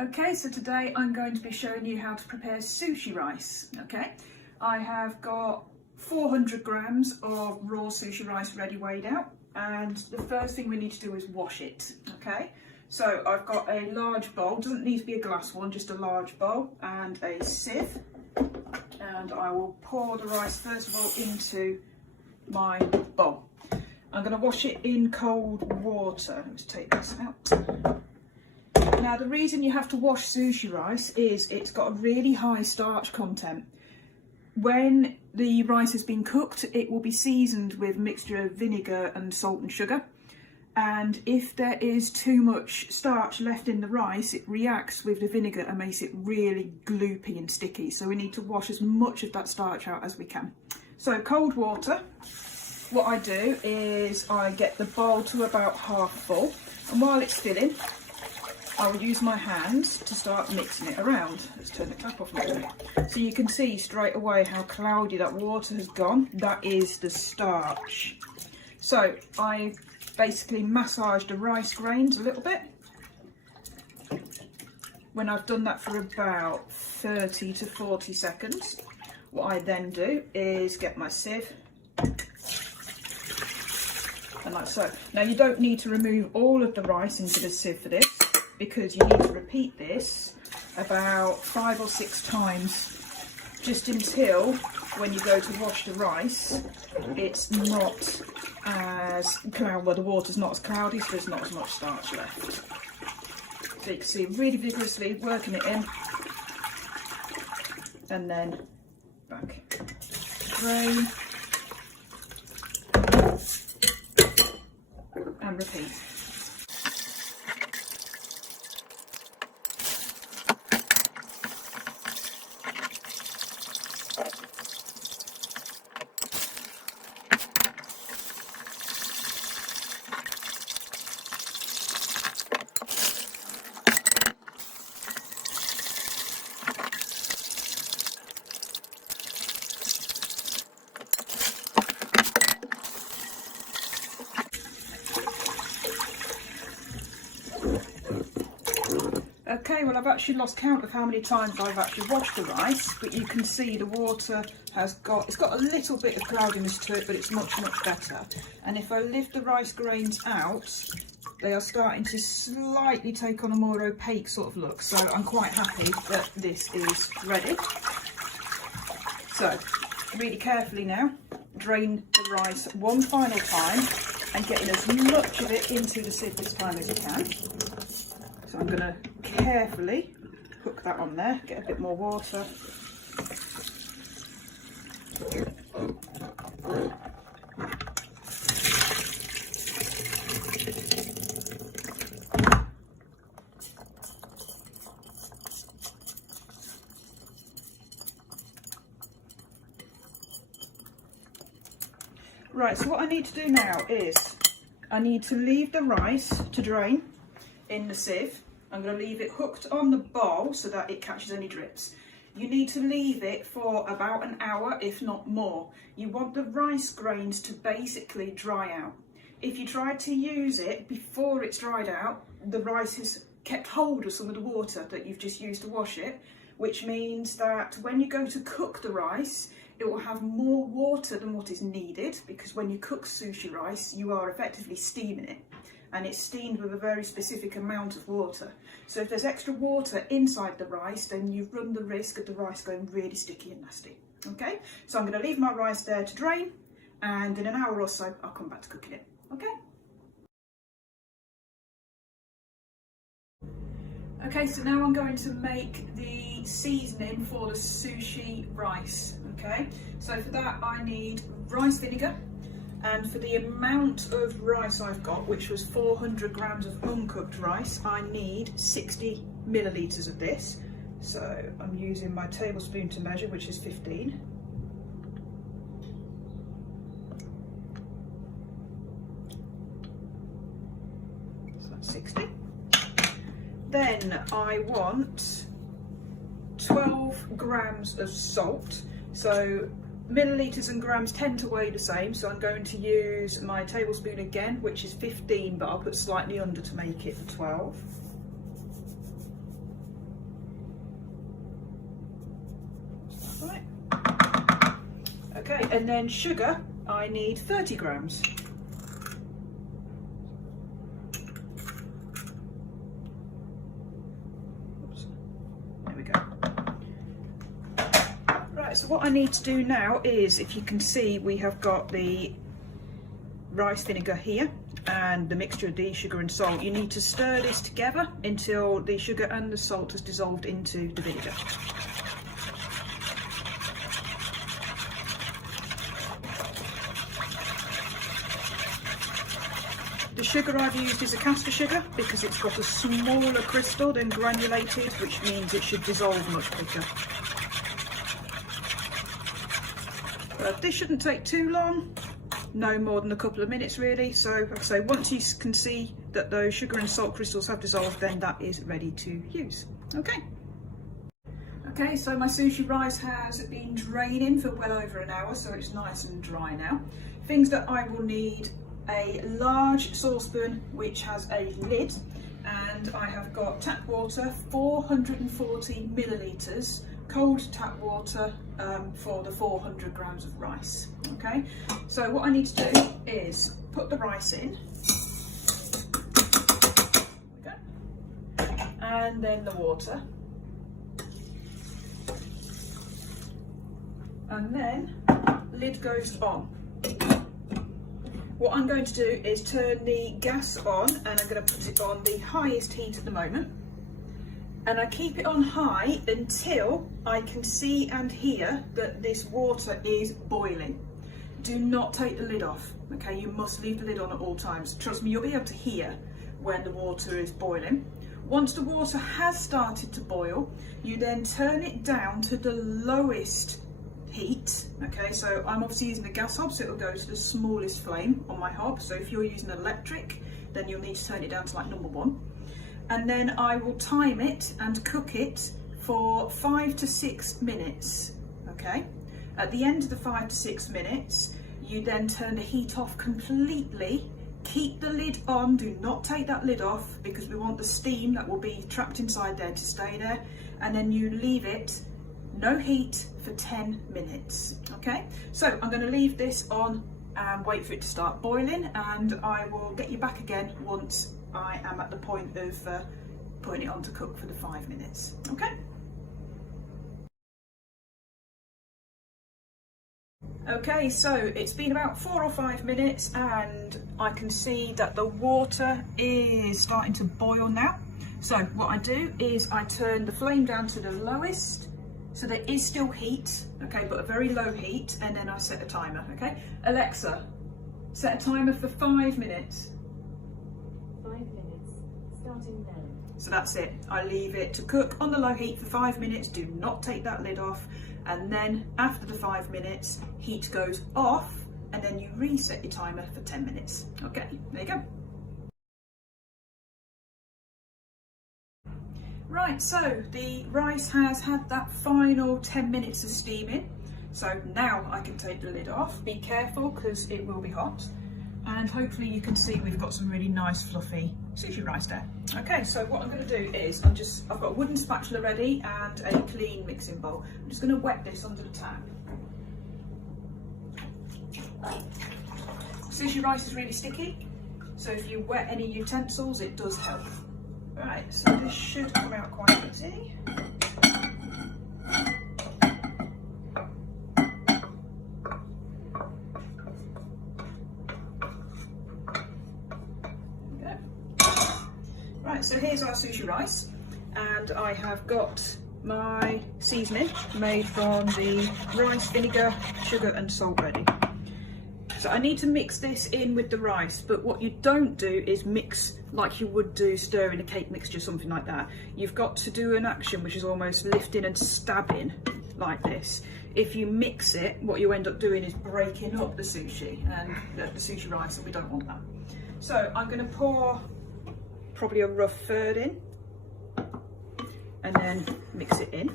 Okay, so today I'm going to be showing you how to prepare sushi rice. Okay, I have got 400 grams of raw sushi rice ready weighed out, and the first thing we need to do is wash it. Okay, so I've got a large bowl, doesn't need to be a glass one, just a large bowl, and a sieve, and I will pour the rice first of all into my bowl. I'm going to wash it in cold water. Let's take this out. Now, the reason you have to wash sushi rice is it's got a really high starch content. When the rice has been cooked, it will be seasoned with a mixture of vinegar and salt and sugar. And if there is too much starch left in the rice, it reacts with the vinegar and makes it really gloopy and sticky. So we need to wash as much of that starch out as we can. So cold water, what I do is I get the bowl to about half full. And while it's filling, I will use my hands to start mixing it around. Let's turn the tap off now. So you can see straight away how cloudy that water has gone. That is the starch. So I basically massage the rice grains a little bit. When I've done that for about 30 to 40 seconds, what I then do is get my sieve and like so. Now you don't need to remove all of the rice into the sieve for this, because you need to repeat this about 5 or 6 times, just until when you go to wash the rice, it's not as cloudy, well, the water's not as cloudy, so there's not as much starch left. So you can see really vigorously working it in, and then back, drain, and repeat. Okay, well, I've actually lost count of how many times I've actually washed the rice, but you can see the water it's got a little bit of cloudiness to it, but it's much better. And if I lift the rice grains out, they are starting to slightly take on a more opaque sort of look. So I'm quite happy that this is ready. So really carefully now, drain the rice one final time and getting as much of it into the sieve this time as you can. So I'm going to carefully hook that on there, get a bit more water. Right, so what I need to do now is I need to leave the rice to drain in the sieve. I'm going to leave it hooked on the bowl so that it catches any drips. You need to leave it for about an hour, if not more. You want the rice grains to basically dry out. If you try to use it before it's dried out, the rice has kept hold of some of the water that you've just used to wash it, which means that when you go to cook the rice, it will have more water than what is needed, because when you cook sushi rice, you are effectively steaming it. And it's steamed with a very specific amount of water. So if there's extra water inside the rice, then you run the risk of the rice going really sticky and nasty. Okay, so I'm going to leave my rice there to drain, and in an hour or so I'll come back to cooking it. Okay, so now I'm going to make the seasoning for the sushi rice. Okay, so for that I need rice vinegar. And for the amount of rice I've got, which was 400 grams of uncooked rice, I need 60 millilitres of this. So I'm using my tablespoon to measure, which is 15. So that's 60. Then I want 12 grams of salt. So millilitres and grams tend to weigh the same, so I'm going to use my tablespoon again, which is 15, but I'll put slightly under to make it 12. Okay, and then sugar, I need 30 grams. Oops. There we go. Right, so what I need to do now is, if you can see, we have got the rice vinegar here and the mixture of the sugar and salt. You need to stir this together until the sugar and the salt has dissolved into the vinegar. The sugar I've used is a caster sugar because it's got a smaller crystal than granulated, which means it should dissolve much quicker. This shouldn't take too long, no more than a couple of minutes really. So like I say, once you can see that those sugar and salt crystals have dissolved, then that is ready to use. Okay, so my sushi rice has been draining for well over an hour, so it's nice and dry now. Things that I will need: a large saucepan which has a lid, and I have got tap water, 440 millilitres, cold tap water for the 400 grams of rice. Okay, so what I need to do is put the rice in, and then the water, and then lid goes on. What I'm going to do is turn the gas on, and I'm going to put it on the highest heat at the moment. And I keep it on high until I can see and hear that this water is boiling. Do not take the lid off, okay? You must leave the lid on at all times. Trust me, you'll be able to hear when the water is boiling. Once the water has started to boil, you then turn it down to the lowest heat. Okay, so I'm obviously using a gas hob, so it'll go to the smallest flame on my hob. So if you're using electric, then you'll need to turn it down to like number 1. And then I will time it and cook it for 5 to 6 minutes. Okay, at the end of the 5 to 6 minutes, you then turn the heat off completely. Keep the lid on, do not take that lid off, because we want the steam that will be trapped inside there to stay there. And then you leave it, no heat, for 10 minutes. Okay, so I'm going to leave this on and wait for it to start boiling, and I will get you back again once I am at the point of putting it on to cook for the 5 minutes. Okay. Okay, so it's been about 4 or 5 minutes, and I can see that the water is starting to boil now. So what I do is I turn the flame down to the lowest, so there is still heat, okay, but a very low heat, and then I set a timer. Okay, Alexa, set a timer for 5 minutes. 5 minutes, starting now. So that's it. I leave it to cook on the low heat for 5 minutes. Do not take that lid off. And then after the 5 minutes, heat goes off, and then you reset your timer for 10 minutes. Okay, there you go. Right, so the rice has had that final 10 minutes of steaming. So now I can take the lid off. Be careful because it will be hot. And hopefully you can see we've got some really nice fluffy sushi rice there. Okay, so what I'm going to do is I've got a wooden spatula ready and a clean mixing bowl. I'm just going to wet this under the tap. Sushi rice is really sticky, so if you wet any utensils, it does help. Right, so this should come out quite easy. Right, so here's our sushi rice, and I have got my seasoning made from the rice, vinegar, sugar and salt ready. So I need to mix this in with the rice, but what you don't do is mix like you would do stirring a cake mixture, something like that. You've got to do an action which is almost lifting and stabbing like this. If you mix it, what you end up doing is breaking up the sushi and the sushi rice, and we don't want that. So I'm going to pour probably a rough third in and then mix it in.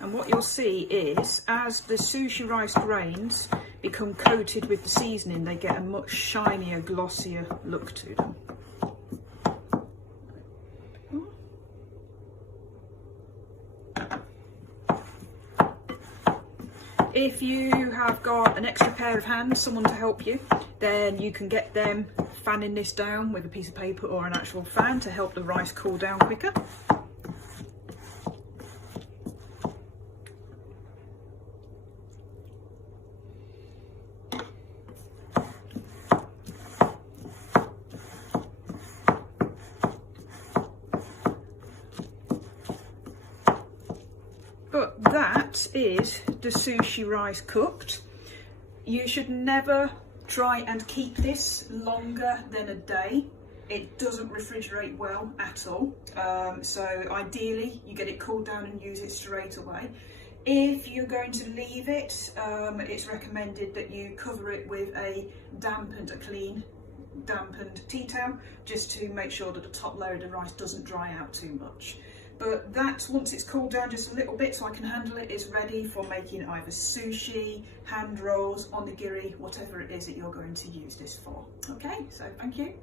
And what you'll see is as the sushi rice grains become coated with the seasoning, they get a much shinier, glossier look to them. If you have got an extra pair of hands, someone to help you, then you can get them fanning this down with a piece of paper or an actual fan to help the rice cool down quicker. But that is the sushi rice cooked. You should never try and keep this longer than a day. It doesn't refrigerate well at all. So ideally you get it cooled down and use it straight away. If you're going to leave it, it's recommended that you cover it with a clean dampened tea towel, just to make sure that the top layer of the rice doesn't dry out too much. But that, once it's cooled down just a little bit so I can handle it, is ready for making either sushi, hand rolls, onigiri, whatever it is that you're going to use this for. Okay, so thank you.